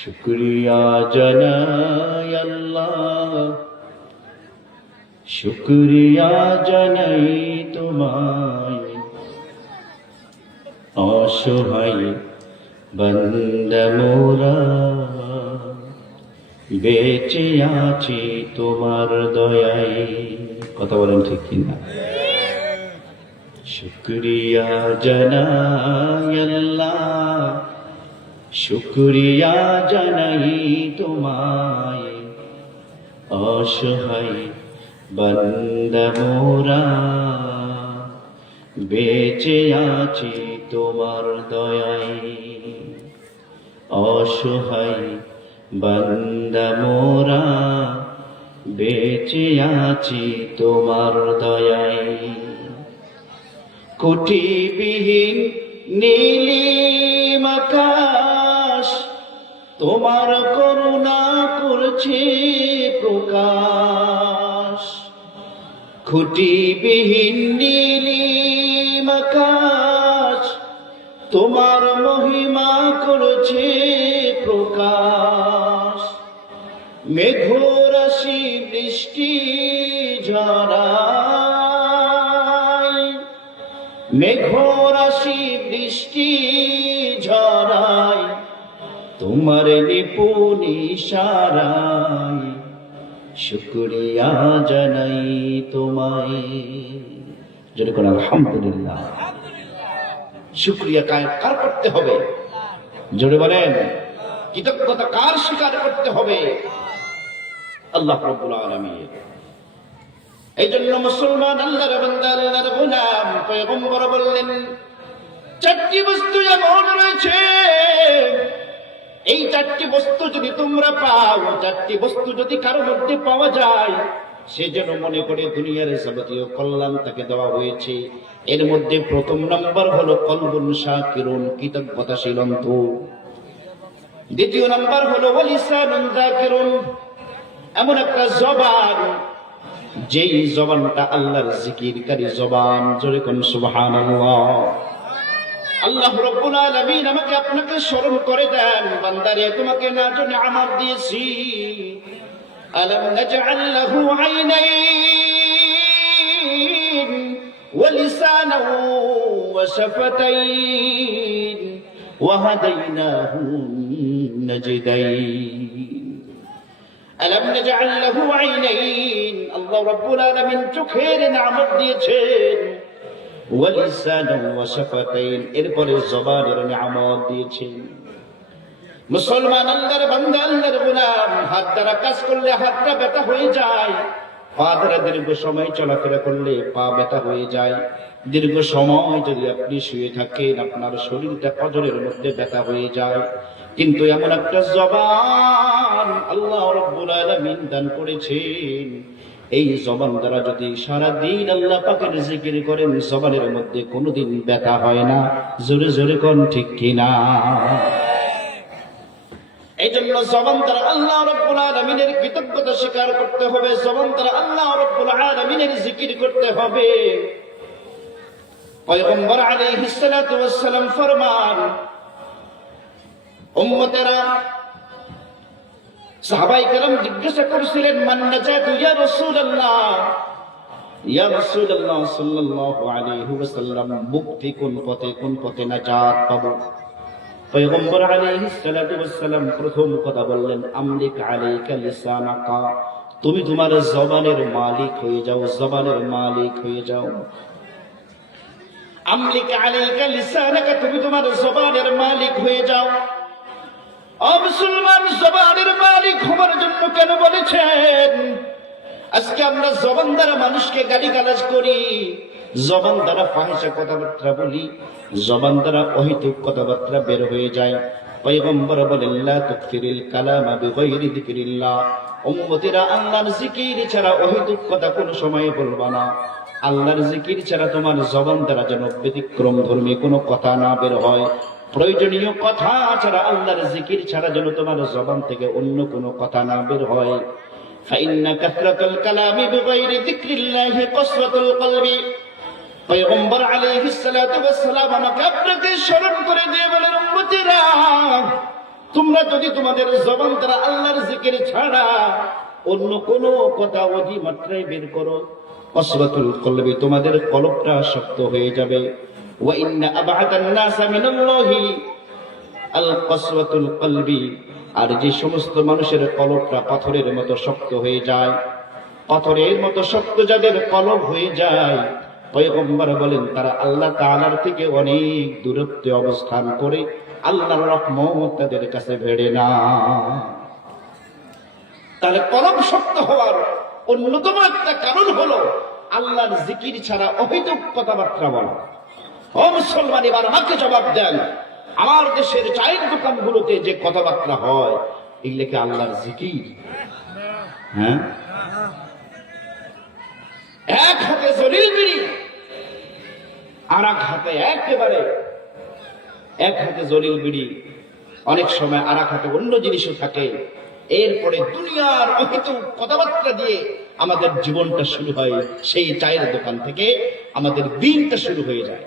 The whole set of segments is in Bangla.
শুকরিয়া জানাই আল্লাহ, শুকরিয়া জানাই তোমায়, অসহায় বান্দা মোরা বেঁচে আছি তোমার দয়ায়। কথা বলেন ঠিক কিনা? শুকরিয়া জানাই আল্লাহ, শুকরিয়া জানাই তোমায়, অসহায় বান্দা মোরা বেঁচে আছি তোমার দয়ায়। অসহায় বান্দা মোরা বেঁচে আছি তোমার দয়ায়। কোটিবিহীন নীলিম আকাশ তোমার করুণা করছে প্রকাশ। খুঁটিবিহীন নীলিম আকাশ তোমার মহিমা করছে প্রকাশ। মেঘরাশি বৃষ্টি ঝরায়, মেঘরাশি বৃষ্টি ঝরায় তোমার নিপুণ ইশারায়। শুকরিয়া জানাই তোমায়। যেরকম আলহামদুলিল্লাহ। শুকরিয়া কার করতে হবে? জোরে বলেন, কৃতজ্ঞতা কার স্বীকার করতে হবে? আল্লাহ রাব্বুল আলামিন। এই জন্য মুসলমান আল্লাহর বান্দা, আল্লাহর গোলাম, পয়গম্বর বললেন চারটি বস্তু এমন রয়েছে, এই চারটি বস্তু যদি তোমরা পাও, চারটি বস্তু যদি কারোর মধ্যে পাওয়া যায়, সে যেন মনে করে দুনিয়ার যাবতীয় কল্যাণ তাকে দেওয়া হয়েছে। এর মধ্যে প্রথম নাম্বার হলো কলবুন শাকিরুন, কৃতজ্ঞতাশীল অন্তর। দ্বিতীয় নাম্বার হলো ওয়ালিসানুন যাকিরুন, এমন একটা জবান যেই জবানটা আল্লাহর জিকিরকারী জবান। জোরে কোন সুবহানাল্লাহ। আল্লাহ রাব্বুল আলামিন আমাকে আপনাকে স্মরণ করে দেন, বান্দারে তোমাকে না জন্য আমার দিয়েছি। আলাম নাজআল লাহু আইনাইন ওয়া লিসানান ওয়া শাফাতাইন ওয়া হাদাইনাহু নাজদাইন। আলাম নাজআল লাহু আইনাইন, আল্লাহ রাব্বুল আলামিন চোখের নিয়ামত দিয়েছেন। ওয়া লিসানান ওয়া শাফাতাইন, এরপরে জবানের নিয়ামত দিয়েছেন। মুসলমান আল্লাহর বান্দা, আল্লাহর গোলাম, হাত দ্বারা কাজ করলে হাতটা ব্যথা হয়ে যায়, পা দ্বারা দীর্ঘ সময় চলাফেরা করলে পা ব্যথা হয়ে যায়। দীর্ঘ সময় যদি আপনি শুয়ে থাকেন, আপনার শরীরটা ফজরের মধ্যে ব্যথা হয়ে যায়। কিন্তু এমন একটা জবান আল্লাহ রাব্বুল আলামিন দান করেছেন, এই জবান দ্বারা যদি সারাদিন আল্লাহ পাকের জিকির করেন, জবানের মধ্যে কোনোদিন ব্যথা হয় না। জোরে জোরে কোন ঠিক কিনা? এই জন্য জবান দ্বারা আল্লাহ রাব্বুল আলামিনের কৃতজ্ঞতা স্বীকার করতে হবে, জবান দ্বারা আল্লাহ রাব্বুল আলামিনের জিকির করতে হবে। পয়গম্বর আলাইহিস সালাতু ওয়াস সালাম ফরমান, উম্মতেরা, সাহাবায়ে কেরাম জিজ্ঞাসা করেছিলেন, মান নাজাতু ইয়া রাসূলুল্লাহ, ইয়া রাসূলুল্লাহ সাল্লাল্লাহু আলাইহি ওয়াসাল্লাম, মুক্তি কোন পথে নাজাত পাবো? পয়গম্বর আলাইহিস সালাতু ওয়াস সালাম প্রথম কথা বললেন, আমলিক আলাইকা লিসানাকা, তুমি তোমার জবানের মালিক হয়ে যাও, জবানের মালিক হয়ে যাও। আমলিক আলাইকা লিসানাকা, তুমি তোমার জবানের মালিক হয়ে যাও। ও মুসলমান, জবানের মালিক হওয়ার জন্য কেন বলেছেন? আজকে আমরা জবান দ্বারা মানুষকে গালিগালাজ করি, জবান দ্বারা ফাহিশা কথাবার্তা বলি, জবান দ্বারা অহেতুক কথাবার্তা বের হয়ে যায়। পয়গম্বর বলেন, লা তুকফিরিল কালামা বিগাইরি যিকরিল্লাহ, উম্মতিরা আল্লাহর জিকির ছাড়া অহেতুক কথা কোনো সময় বলবা না। আল্লাহর জিকির ছাড়া তোমার জবান দ্বারা যেন ব্যতিক্রম ধর্মী কোনো কথা না বের হয়। প্রয়োজনীয় কথা ছাড়া, আল্লাহর জিকির ছাড়া যেন তোমার জবান থেকে অন্য কোনো কথা না বের হয়। ফাইন্না কাসরাতুল কালামি বিগাইরি যিকরিল্লাহি কাসরাতুল কলবি, পয়গম্বর আলাইহিস সালাতু ওয়াস সালাম আমাকে আপনাকে স্মরণ করে দিয়ে বলেন, উম্মতিরা, তোমরা যদি তোমাদের জবান দ্বারা আল্লাহর জিকির ছাড়া অন্য কোন কথা অধি মাত্রায় বের করো, কসরাতুল কলবি, তোমাদের কলবটা শক্ত হয়ে যাবে। ওয়া ইন্না আবআদান নাসা মিনাল্লাহি আল কসরাতুল কলবি, আর যে সমস্ত মানুষের কলবটা পাথরের মতো শক্ত হয়ে যায়, পাথরের মতো শক্ত যাদের কলব হয়ে যায়, পয়গম্বর বলেন তারা আল্লাহ তাআলার থেকে অনেক দূরত্বে অবস্থান করে, আল্লাহর রহমত তাদের কাছে ভেড়ে না। তাহলে কলব শক্ত হওয়ার অন্যতম একটা কারণ হলো আল্লাহর জিকির ছাড়া অহেতুক কথাবার্তা বলা। ও মুসলমান, এবার আমাকে জবাব দেন, আমার দেশের চায়ের দোকানগুলোতে যে কথাবার্তা হয় এগুলো কি আল্লাহর জিকির? হ্যাঁ, এক হাতে জলিল বিড়ি, আর এক হাতে একেবারে এক হাতে জলিল বিড়ি, অনেক সময় আর এক হাতে অন্য জিনিসও থাকে। এরপরে দুনিয়ার অহেতুক কথাবার্তা দিয়ে আমাদের জীবনটা শুরু হয়, সেই চায়ের দোকান থেকে আমাদের দিনটা শুরু হয়ে যায়।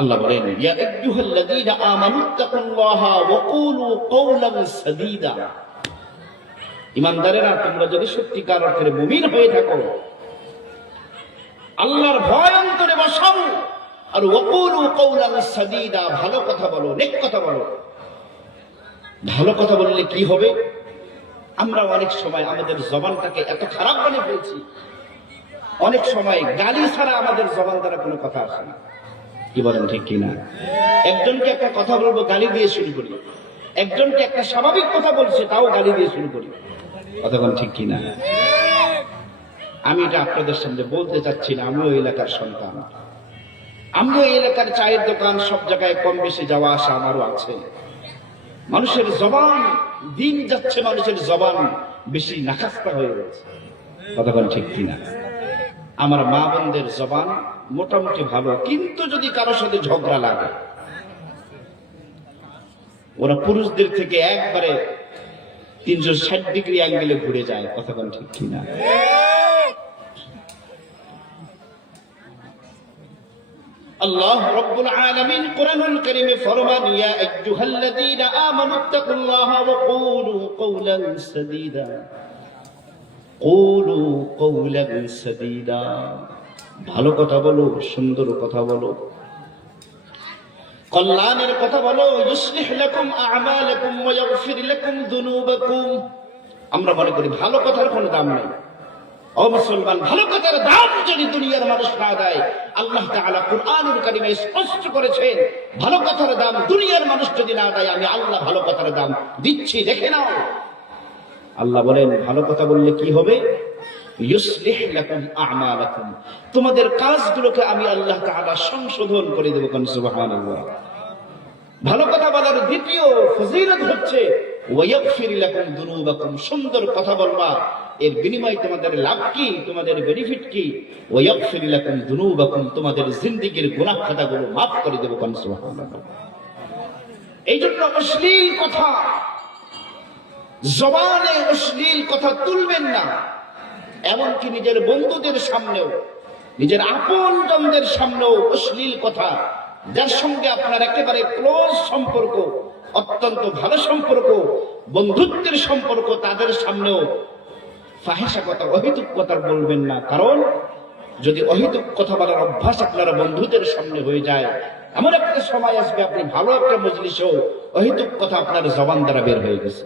আল্লাহ বলেন, ইয়া আইয়ুহাল্লাযীনা আমানুত্তাকুল্লাহা ওয়া কুলু কওলান সাদীদা, ঈমানদারেরা তোমরা যদি সত্যিকার অর্থে মুমিন হয়ে থাকো, আল্লাহর ভয় অন্তরে বসাও, আর ওয়া কুলু কওলান সাদীদা, ভালো কথা বলো, নেক কথা বলো। ভালো কথা বললে কি হবে? আমরা অনেক সময় আমাদের জবানটাকে এত খারাপ বানিয়ে ফেলছি, অনেক সময় গালি ছাড়া আমাদের জবান দ্বারা কোনো কথা আসে না। কি বলেন, ঠিক কিনা? একজনকে একটা কথা বলবো, গালি দিয়ে শুরু করি। একজনকে একটা স্বাভাবিক কথা বলছে, তাও গালি দিয়ে শুরু করি। কথা বলেন, ঠিক কিনা? আমি এটা আপনাদের সামনে বলতে চাচ্ছি না, আমিও এলাকার সন্তান, আমিও এলাকার চায়ের দোকান, সব জায়গায় কম বেশি যাওয়া আসা আমারও আছে। মানুষের জবান দিন যাচ্ছে, মানুষের জবান বেশি নাকাস্তা হয়ে গেছে। কথা বলেন, ঠিক কিনা? আমার মা বোনদের জবান মোটামুটি ভালো, কিন্তু যদি কারোর সাথে ঝগড়া লাগে, ওরা পুরুষদের থেকে একবারে 360 ডিগ্রি অ্যাঙ্গেলে ঘুরে যায়। কথা বলেন, ঠিক কিনা? আল্লাহ রাব্বুল আলামিন কোরআনুল কারীমে ফরমান, ইয়া আইয়ুহাল্লাযীনা আমানুত্তাকুল্লাহা ওয়া কুলু কওলান সাদীদা, কুলু কওলান সাদীদা, ভালো কথা বলো, সুন্দর কথা বলো, কল্যাণের কথা বলো। ইউসলিহ লাকুম আ'মালাকুম ওয়া ইয়াগফির লাকুম যুনুবাকুম। আমরা মনে করি ভালো কথার কোনো দাম নেই। ও মুসলমান, ভালো কথার দাম যদি দুনিয়ার মানুষ না দেয়, আল্লাহ তাআলা কুরআনুল কারীমে স্পষ্ট করেছেন, ভালো কথার দাম দুনিয়ার মানুষ যদি না দেয়, আমি আল্লাহ ভালো কথার দাম দিচ্ছি, দেখে নাও। আল্লাহ বলেন, ভালো কথা বললে কি হবে? ইউসলিহ লাকুম আ'মালাকুম, তোমাদের কাজগুলোকে আমি আল্লাহ তাআলা সংশোধন করে দেব। কোন সুবহানাল্লাহ। ভালো কথা বলার দ্বিতীয় ফজিলত হচ্ছে ওয়া ইয়াগফির লাকুম যুনুবাকুম, সুন্দর কথা বলবা, এর বিনিময়ে তোমাদের লাভ কি, তোমাদের বেনিফিট কি? ওয়া ইয়াগফির লাকুম যুনুবাকুম, তোমাদের জিন্দেগীর গুনাহ খাতাগুলো মাফ করে দেব। কোন সুবহানাল্লাহ। এইজন্য অশ্লীল কথা, জবানে অশ্লীল কথা তুলবেন না। এমনকি নিজের বন্ধুদের সামনেও, নিজের আপনজনদের সামনেও অশ্লীল কথা, যার সঙ্গে আপনার একেবারে ক্লোজ সম্পর্ক, অত্যন্ত ভালো সম্পর্ক, বন্ধুত্বের সম্পর্ক, তাদের সামনেও ফাহিশা কথা, অহেতুক কথা বলবেন না। কারণ যদি অহেতুক কথা বলার অভ্যাস আপনার বন্ধুদের সামনে হয়ে যায়, এমন একটা সময় আসবে আপনি ভালো একটা মজলিসেও অহেতুক কথা আপনার জবান দ্বারা বের হয়ে গেছে।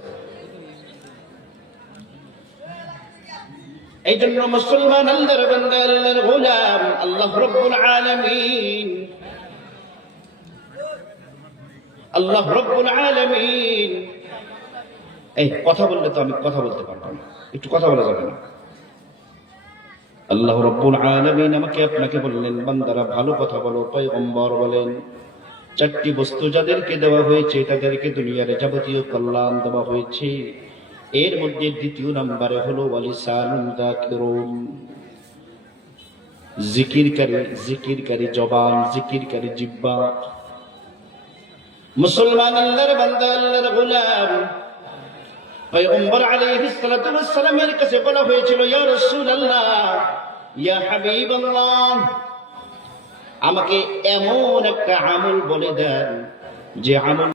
এই জন্য মুসলমান, আল্লাহর বান্দা, আল্লাহর গোলাম, আল্লাহ রাব্বুল আলামিন, আল্লাহ রাব্বুল আলামিন, এই কথা বললে তো আমি কথা বলতে পারবো না, একটু কথা বলা যাবে না? আল্লাহ রাব্বুল আলামিন আমাকে আপনাকে বললেন, বান্দারা ভালো কথা বলো। পয়গম্বর বলেন, 4টি বস্তু যাদেরকে দেওয়া হয়েছে তাদেরকে দুনিয়ার যাবতীয় কল্যাণ দেওয়া হয়েছে। এর মধ্যে দ্বিতীয় নম্বরে হলো ওয়ালিসানুন যাকিরুন, জিকিরকারী জবান, জিকিরকারী জিহ্বা। মুসলমান, আল্লাহর বান্দা, আল্লাহর গোলাম, পয়গম্বর আলাইহিস সালাতু ওয়াস সালামের কাছে বলা হয়েছিল, ইয়া রাসূলুল্লাহ, ইয়া হাবিবাল্লাহ, আমাকে এমন একটা আমল বলে দেন যে আমল